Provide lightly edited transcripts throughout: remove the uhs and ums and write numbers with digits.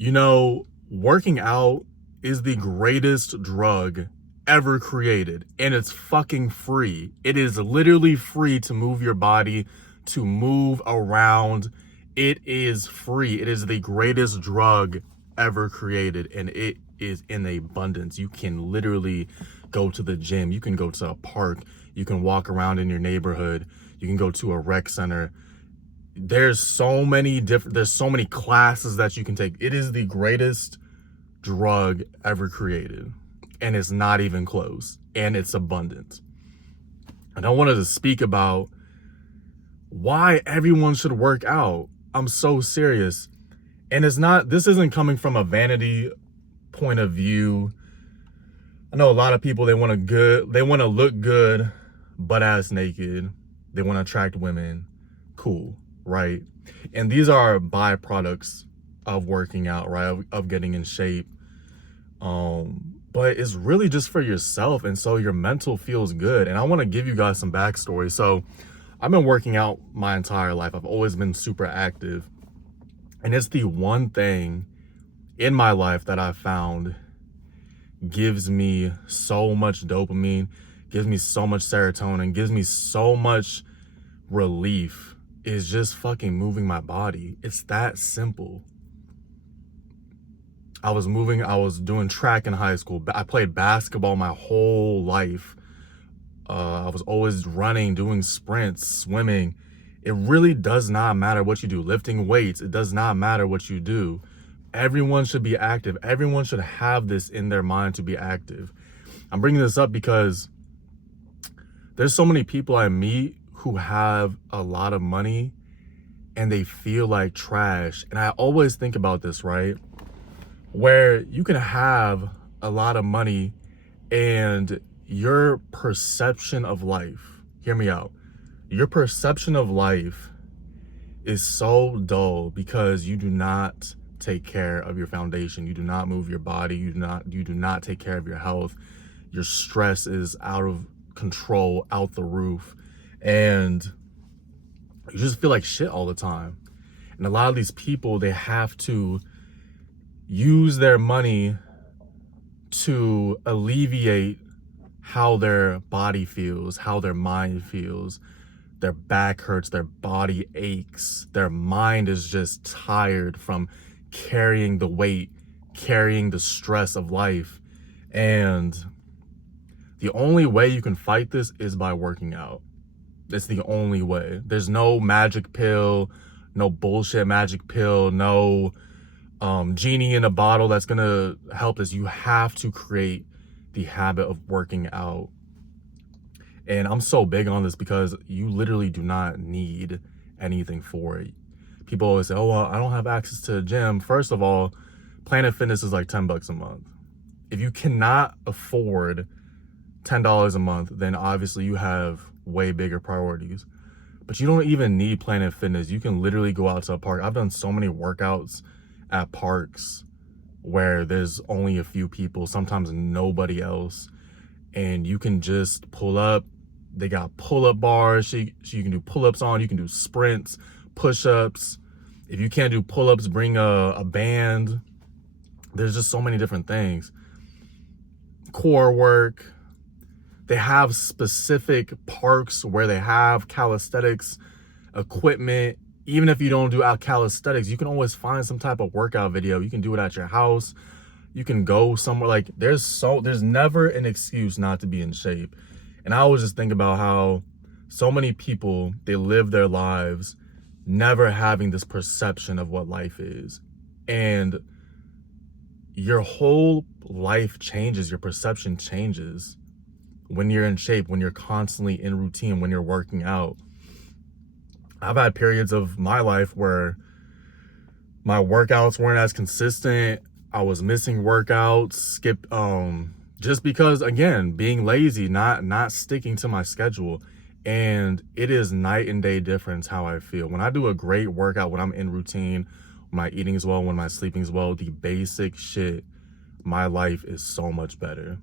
You know, working out is the greatest drug ever created, and it's fucking free. It is literally free to move your body, to move around. It is free. It is the greatest drug ever created, and it is in abundance. You can literally go to the gym, you can go to a park, you can walk around in your neighborhood, you can go to a rec center. There's so many classes that you can take. It is the greatest drug ever created, and it's not even close, and it's abundant. And I wanted to speak about why everyone should work out. I'm so serious. And this isn't coming from a vanity point of view. I know a lot of people, they want to look good butt ass naked. They want to attract women. Cool, right? And these are byproducts of working out, right? Of getting in shape. But it's really just for yourself, and so your mental feels good. And I want to give you guys some backstory. So I've been working out my entire life. I've always been super active. And it's the one thing in my life that I found gives me so much dopamine, gives me so much serotonin, gives me so much relief, is just fucking moving my body. It's that simple. I was doing track in high school. I played basketball my whole life. I was always running, doing sprints, swimming. It really does not matter what you do. Lifting weights, it does not matter what you do. Everyone should be active. Everyone should have this in their mind to be active. I'm bringing this up because there's so many people I meet who have a lot of money and they feel like trash. And I always think about this, right? Where you can have a lot of money and your perception of life, hear me out, your perception of life is so dull because you do not take care of your foundation. You do not move your body. You do not take care of your health. Your stress is out of control, out the roof, and you just feel like shit all the time. And a lot of these people, they have to use their money to alleviate how their body feels, how their mind feels. Their back hurts, their body aches, their mind is just tired from carrying the weight, carrying the stress of life. And the only way you can fight this is by working out. It's the only way. There's no magic pill, no bullshit magic pill, no genie in a bottle that's gonna help this. You have to create the habit of working out. And I'm so big on this because you literally do not need anything for it. People always say, oh, well, I don't have access to a gym. First of all, Planet Fitness is like $10 a month. If you cannot afford $10 a month, then obviously you have way bigger priorities. But you don't even need Planet Fitness. You can literally go out to a park. I've done so many workouts at parks where there's only a few people, sometimes nobody else. And you can just pull up. They got pull-up bars. So you can do pull-ups on. You can do sprints, push-ups. If you can't do pull-ups, bring a band. There's just so many different things. Core work. They have specific parks where they have calisthenics equipment. Even if you don't do calisthenics, you can always find some type of workout video. You can do it at your house. You can go somewhere. Like there's never an excuse not to be in shape. And I always just think about how so many people, they live their lives never having this perception of what life is. And your whole life changes, your perception changes when you're in shape, when you're constantly in routine, when you're working out. I've had periods of my life where my workouts weren't as consistent. I was missing workouts, just because, again, being lazy, not sticking to my schedule. And it is night and day difference how I feel. When I do a great workout, when I'm in routine, when my eating is well, when my sleeping is well, the basic shit, my life is so much better.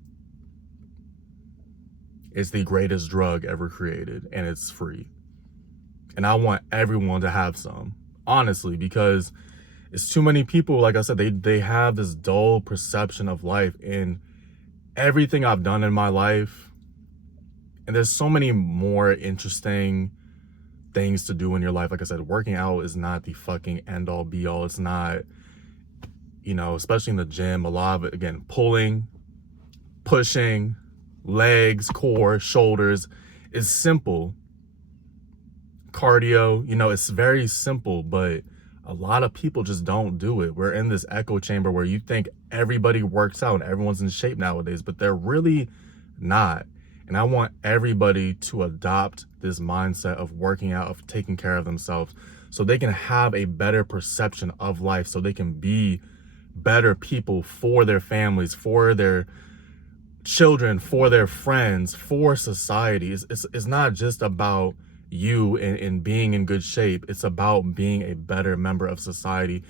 It's the greatest drug ever created, and it's free. And I want everyone to have some, honestly, because It's too many people, like I said, they have this dull perception of life. And everything I've done in my life, and there's so many more interesting things to do in your life. Like I said, working out is not the fucking end all be all. It's not, you know, especially in the gym, a lot of it, again, pulling, pushing, legs, core, shoulders is simple. Cardio, you know, it's very simple, but a lot of people just don't do it. We're in this echo chamber where you think everybody works out and everyone's in shape nowadays, but they're really not. And I want everybody to adopt this mindset of working out, of taking care of themselves, so they can have a better perception of life, so they can be better people for their families, for their children, for their friends, for society. It's not just about you and being in good shape. It's about being a better member of society,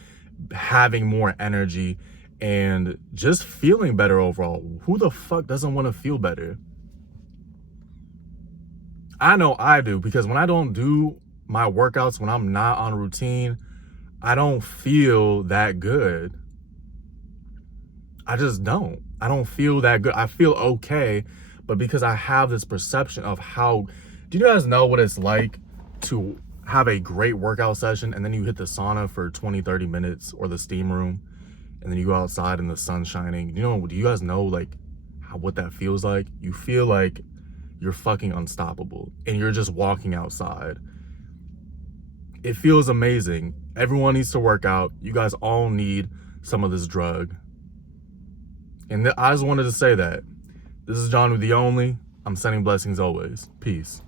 having more energy, and just feeling better overall. Who the fuck doesn't want to feel better? I know I do, because when I don't do my workouts, when I'm not on routine, I don't feel that good. I just don't. I don't feel that good. I feel okay, but because I have this perception of how, do you guys know what it's like to have a great workout session and then you hit the sauna for 20, 30 minutes, or the steam room, and then you go outside and the sun's shining? You know, do you guys know like what that feels like? You feel like you're fucking unstoppable and you're just walking outside. It feels amazing. Everyone needs to work out. You guys all need some of this drug. And I just wanted to say that. This is John with The Only. I'm sending blessings always. Peace.